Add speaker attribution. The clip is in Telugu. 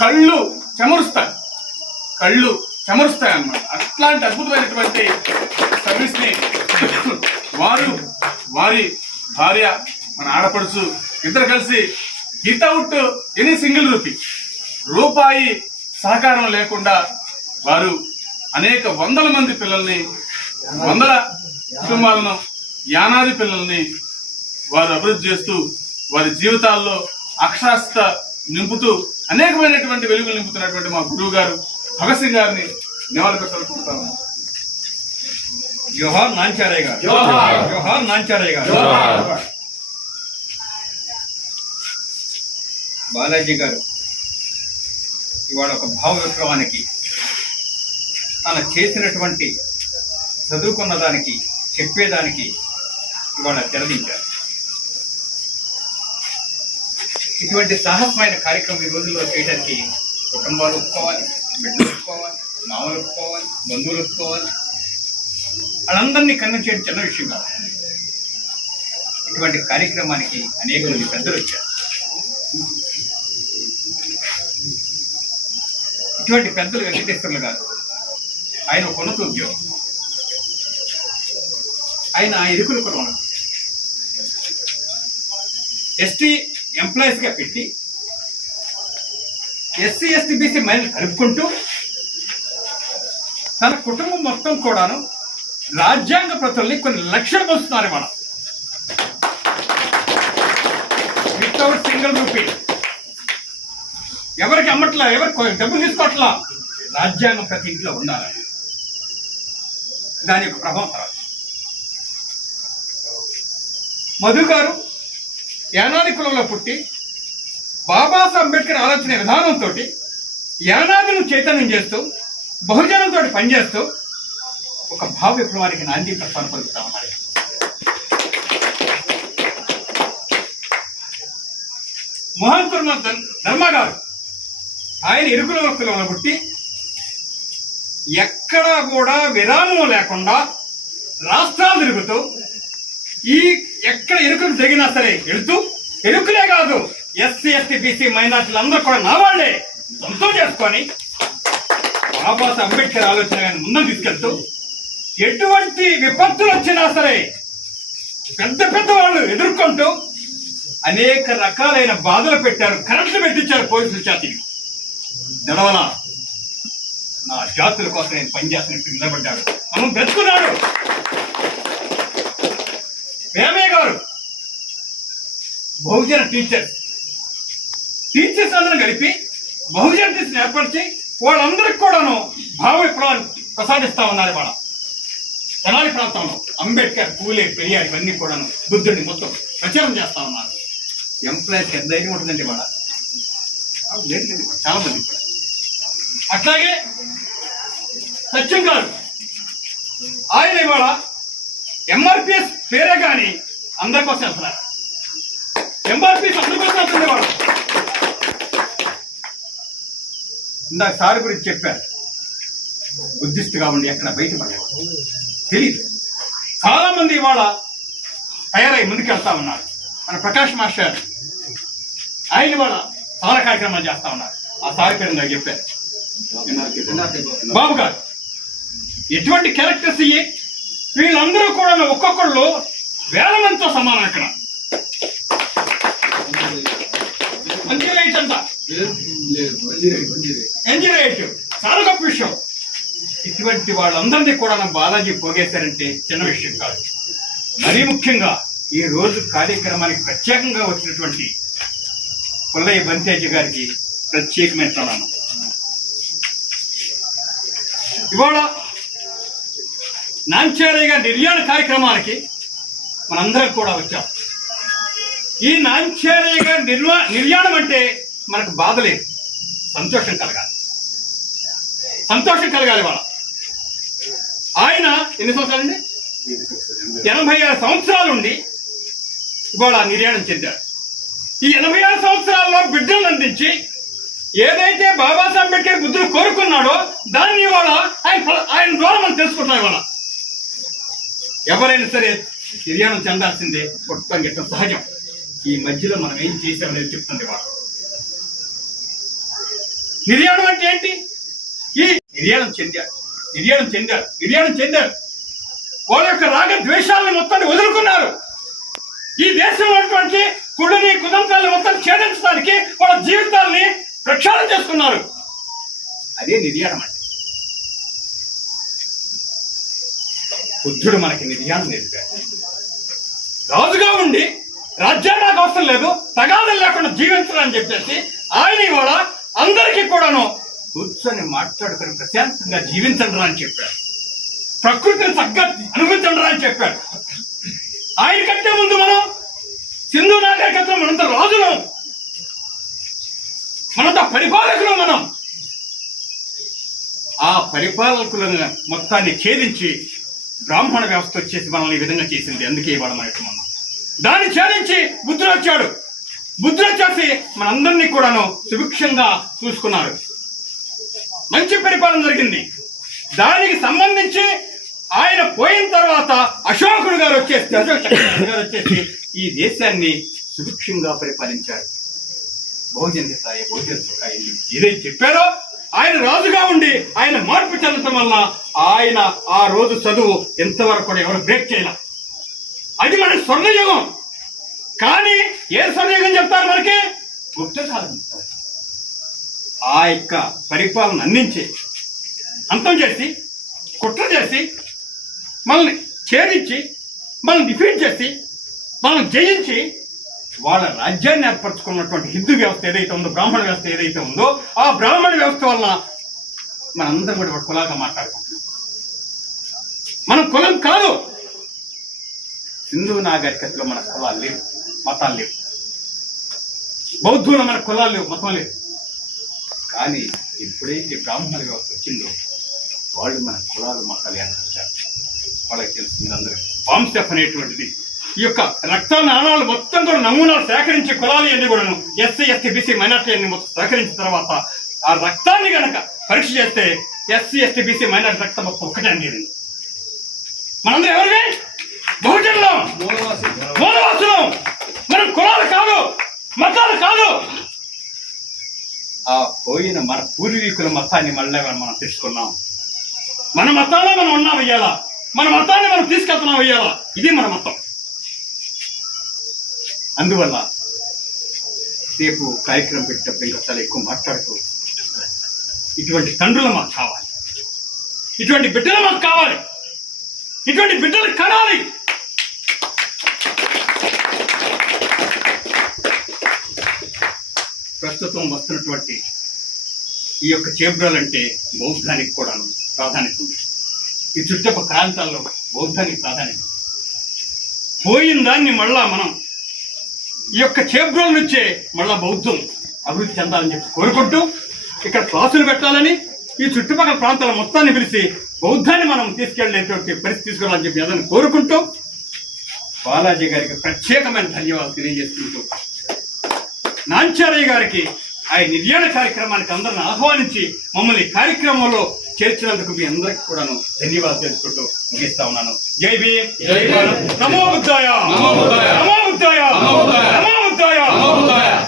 Speaker 1: కళ్ళు చెమరుస్తాయి. కళ్ళు చెమరుస్తాయి అన్నమాట. అట్లాంటి అద్భుతమైనటువంటి సర్వీస్ని వారు వారి భార్య మన ఆడపడుచు ఇద్దరు కలిసి వితౌట్ ఎనీ సింగిల్ రూపీ రూపాయి సహకారం లేకుండా వారు అనేక వందల మంది పిల్లల్ని వందల కుటుంబాలను యానాది పిల్లల్ని వారు అభివృద్ధి చేస్తూ వారి జీవితాల్లో అక్షరాస్యత నింపుతూ అనేకమైనటువంటి వెలుగులు నింపుతున్నటువంటి మా గురువు గారు భగత్ సింగ్ గారిని నివాళులు పెట్టాలనుకుంటాము
Speaker 2: జోహార్ నాంచారయ్య గారు
Speaker 1: జోహార్.
Speaker 2: నాంచారయ్య గారు. బాలాజీ గారు ఇవాళ ఒక భావ విప్లవానికి తను చేసినటువంటి చదువుకున్న దానికి చెప్పేదానికి ఇవాళ తెరదించారు ఇటువంటి సాహసమైన కార్యక్రమం ఈ రోజుల్లో చేయడానికి కుటుంబాలు ఒప్పుకోవాలి బిడ్డలు ఒప్పుకోవాలి మామూలు ఒప్పుకోవాలి బంధువులు ఒప్పుకోవాలి. వాళ్ళందరినీ కన్విన్స్ చిన్న విషయం కాదు. ఇటువంటి కార్యక్రమానికి అనేక మంది పెద్దలు వచ్చారు. ఇటువంటి పెద్దలు వెంకటేశ్వర్లు కాదు ఆయన ఒక ఉన్నత ఉద్యోగం. ఆయన ఇరుకులు కూడా ఉన్నారు ఎస్టీ ఎంప్లాయీస్గా పెట్టి ఎస్సీ ఎస్టీ బీసీ మైండ్ కలుపుకుంటూ తన కుటుంబం మొత్తం కూడాను రాజ్యాంగ ప్రతుల్ని కొన్ని లక్షలు పొందుతున్నారు మనం వితౌట్ సింగిల్ రూపీ. ఎవరికి అమ్మట్లా ఎవరికి డబ్బులు తీసుకోవట్లా రాజ్యాంగం ప్రతి ఇంట్లో ఉండాలని దాని యొక్క ప్రభావం తర్వాత మధు గారు యానాది కులంలో పుట్టి బాబాసాహెబ్ అంబేద్కర్ ఆలోచన విధానంతో యానాదులను చైతన్యం చేస్తూ బహుజనంతో పనిచేస్తూ ఒక భావ విప్లవానికి నాంది ప్రస్థానం పలుకుతా ఉన్నారు. మోహన్ కుర్మ ధర్మ గారు ఆయన ఇరుకుల కులంలో పుట్టి ఎక్కడా కూడా విరామం లేకుండా రాష్ట్రాలు తిరుగుతూ ఈ ఎక్కడ ఎరుకలు జరిగినా సరే ఎడుతూ ఎరుకులే కాదు ఎస్సీ ఎస్టీ బీసీ మైనార్టీలు అందరూ కూడా నా వాళ్ళే. సొంతం చేసుకొని బాబాసాహెబ్ అంబేద్కర్ ఆలోచన గారిని ముందుకు తీసుకెళ్తూ ఎటువంటి విపత్తులు వచ్చినా సరే పెద్ద పెద్ద వాళ్ళు ఎదుర్కొంటూ అనేక రకాలైన బాధలు పెట్టారు కరెంట్లు పెట్టించారు పోలీసుల చేతికి నడవల నా జాతుల కోసం నేను పనిచేస్తున్నట్టు నిలబడ్డాడు. మనం బ్రతుకున్నాడు. మేమే గారు. బహుజన టీచర్స్. టీచర్స్ అందరూ కలిపి బహుజన టీచర్స్ ఏర్పరిచి వాళ్ళందరికి కూడాను భావ విప్లవాన్ని ప్రసాదిస్తా ఉన్నారు వాళ్ళ తెనాలి ప్రాంతంలో అంబేద్కర్ పూలే పెరియార్ ఇవన్నీ కూడాను బుద్ధుడిని మొత్తం ప్రచారం చేస్తా ఉన్నారు. ఎంప్లాయీస్ ఎంత ధైర్యం ఉంటుందండి వాళ్ళ లేదు ఇవాళ? చాలా మంది కూడా అట్లాగే సత్యం గారు ఆయన ఇవాళ ఎంఆర్పిఎస్ పేరే కానీ అందరి కోసం వెళ్తున్నారు. ఎంఆర్పిఎస్ అందరి కోసం వెళ్తుంది ఇవాళ ఇందాక సార్ గురించి చెప్పారు. బుద్ధిస్ట్గా ఉండి ఎక్కడ బయటపడలేదు. తెలియదు చాలా మంది ఇవాళ తయారై ముందుకు వెళ్తా ఉన్నారు. మన ప్రకాష్ మాస్టర్ ఆయన ఇవాళ చాలా కార్యక్రమాలు చేస్తా ఉన్నారు. ఆ సార్ పేరు నాకు చెప్పారు. బాబు గారు ఎటువంటి క్యారెక్టర్స్ ఇయ్యి వీళ్ళందరూ కూడా ఒక్కొక్కళ్ళు వేల మందితో సమానం అక్కడ మంచి రేట్ ఎంత మంచి రేట్. చాలా గొప్ప విషయం. ఇటువంటి వాళ్ళందరినీ కూడా నా బాలాజీ పోగేశారంటే చిన్న విషయం కాదు. మరీ ముఖ్యంగా ఈ రోజు కార్యక్రమానికి ప్రత్యేకంగా వచ్చినటువంటి పుల్లయ్య బంతేజీ గారికి ప్రత్యేకమైన ప్రణామం. ఇవాళ నాంచేరయ్య గారి నిర్యాణ కార్యక్రమానికి మనందరం కూడా వచ్చాం. ఈ నాంచేరయ్య గారి నిర్వా నిర్యాణం అంటే మనకు బాధ లేదు. సంతోషం కలగాలి. సంతోషం కలగాలి వాళ్ళ. ఆయన ఎన్ని సంవత్సరాలండి ఎనభై ఆరు సంవత్సరాలుండి ఇవాళ నిర్యాణం చెందాడు. ఈ ఎనభై ఆరు సంవత్సరాల్లో బిడ్డలను అందించి ఏదైతే బాబాసాహెబ్ అంబేద్కర్ బుద్ధుడు కోరుకున్నాడో దాన్ని ఇవాళ ఆయన ఆయన ద్వారా మనం తెలుసుకుంటున్నాం ఇవాళ. ఎవరైనా సరే నిర్యాణం చెందాల్సిందే పుట్టం గిట్టం సహజం. ఈ మధ్యలో మనం ఏం చేసామనేది చెప్తుంది వాళ్ళు నిర్యాణం అంటే ఏంటి? ఈ నిర్యాణం చెందాడు నిర్యాణం చెందాడు నిర్యాణం చెందాడు వాళ్ళ యొక్క రాగ ద్వేషాలను మొత్తాన్ని వదులుకున్నారు. ఈ దేశంలో ఉన్నటువంటి కుళ్ళని కుదంతాలను మొత్తం ఛేదించడానికి వాళ్ళ జీవితాల్ని ప్రక్షాళన చేసుకున్నారు. అదే నిర్యాణం అంటే. బుద్ధుడు మనకి నిర్యాణం నేర్పాడు. రాజుగా ఉండి రాజ్యాన్ని నాకు అవసరం లేదు తగాదం లేకుండా జీవించాలని చెప్పేసి ఆయన ఇవాళ అందరికీ కూడాను కూర్చొని మాట్లాడుకుని ప్రశాంతంగా జీవించండి అని చెప్పాడు. ప్రకృతిని చక్కగా అనుభవించండి అని చెప్పాడు. ఆయన కంటే ముందు మనం సింధు నాగరికత మనంత రాజులం. మనంత పరిపాలకులు మనం. ఆ పరిపాలకులను మొత్తాన్ని ఛేదించి బ్రాహ్మణ వ్యవస్థ వచ్చేసి మనల్ని ఈ విధంగా చేసింది. అందుకే ఇవాళ మన యొక్క మనం దాన్ని ఛేదించి బుద్ధుడు వచ్చాడు బుద్ధుడు వచ్చేసి మనందరినీ కూడాను సుభిక్షంగా చూసుకున్నారు. మంచి పరిపాలన జరిగింది. దానికి సంబంధించి ఆయన పోయిన తర్వాత అశోకుడు గారు వచ్చేసి అశోక్ చక్రవర్తి గారు వచ్చేసి ఈ దేశాన్ని సుభిక్షంగా పరిపాలించారు. భోజన స్థాయి భోజన ఏదైతే చెప్పారో ఆయన రాజుగా ఉండి ఆయన మార్పు చెందటం వల్ల ఆయన ఆ రోజు చదువు ఎంతవరకు కూడా ఎవరు బ్రేక్ చేయాల. అది మన స్వర్ణయుగం. కానీ ఏ స్వర్ణయుగం చెప్తారు మనకి? గుప్తకాలం చెప్తారు. ఆ యొక్క పరిపాలన అందించి అంతం చేసి కుట్ర చేసి మనల్ని ఛేదించి మనల్ని డిఫీట్ చేసి మనం జయించి వాళ్ళ రాజ్యాన్ని ఏర్పరచుకున్నటువంటి హిందూ వ్యవస్థ ఏదైతే ఉందో బ్రాహ్మణ వ్యవస్థ ఏదైతే ఉందో ఆ బ్రాహ్మణ వ్యవస్థ వలన మనందరం కూడా ఒక కులాగా మాట్లాడుకుంటున్నాం మనం కులం కాదు. హిందూ నాగరికతలో మన కులాలు లేవు మతాలు లేవు. బౌద్ధులు మన కులాలు లేవు మతం లేవు. కానీ ఎప్పుడైతే బ్రాహ్మణ వ్యవస్థ వచ్చిందో వాళ్ళు మన కులాలు మతాలు ఏర్పరిచారు. వాళ్ళకి తెలుసు మీరందరూ. వాంశఫ్ అనేటువంటిది ఈ యొక్క రక్త నాణాలు మొత్తం కూడా నమూనాలు సేకరించి కులాలు అన్ని కూడాను ఎస్సీ ఎస్టీ బీసీ మైనార్టీ అన్ని మొత్తం సేకరించిన తర్వాత ఆ రక్తాన్ని గనక పరీక్ష చేస్తే ఎస్సీ ఎస్టీ బీసీ మైనార్టీ రక్తం మొత్తం ఒకటే అండి మనందరం ఎవరివి? బహుజనులం. మూలవాసులం. మనం కులాలు కాదు మతాలు కాదు. ఆ పోయిన మన పూర్వీకుల మతాన్ని మళ్ళీ మనం తీసుకున్నాం. మన మతాల్లో మనం ఉన్నాం ఇయ్యాలా. మన మతాన్ని మనం తీసుకెళ్తున్నాం ఇయ్యాలా. ఇది మన మతం. అందువల్ల రేపు కార్యక్రమం పెట్టేటప్పుడు ఇంకా చాలా ఎక్కువ మాట్లాడుతూ ఇటువంటి తండ్రులు మాకు కావాలి. ఇటువంటి బిడ్డలు మాకు కావాలి. ఇటువంటి బిడ్డలు కనాలి. ప్రస్తుతం వస్తున్నటువంటి ఈ యొక్క చేబ్రాలంటే బౌద్ధానికి కూడా ప్రాధాన్యత ఉంది. ఈ చుట్టుపక్కల ప్రాంతాల్లో బౌద్ధానికి ప్రాధాన్యత పోయిన దాన్ని మళ్ళా మనం ఈ యొక్క చేబ్రోల నుంచే మళ్ళా బౌద్ధం అభివృద్ధి చెందాలని చెప్పి కోరుకుంటూ ఇక్కడ క్లాసులు పెట్టాలని ఈ చుట్టుపక్కల ప్రాంతాల మొత్తాన్ని పిలిచి బౌద్ధాన్ని మనం తీసుకెళ్ళేటువంటి పరిస్థితి తీసుకురావాలని చెప్పి అదని కోరుకుంటూ బాలాజీ గారికి ప్రత్యేకమైన ధన్యవాదాలు తెలియజేసుకుంటూ నాంచారయ్య గారికి ఆయన నిర్యాణ కార్యక్రమానికి అందరిని ఆహ్వానించి మమ్మల్ని కార్యక్రమంలో చేర్చినందుకు మీ అందరికి కూడాను ధన్యవాదాలు తెలుసుకుంటూ ముగిస్తా ఉన్నాను జై భీమ్
Speaker 1: జై.
Speaker 2: నమో బుద్ధాయ
Speaker 1: నమో బుద్ధాయ.
Speaker 2: నమో బుద్ధాయ
Speaker 1: నమో బుద్ధాయ.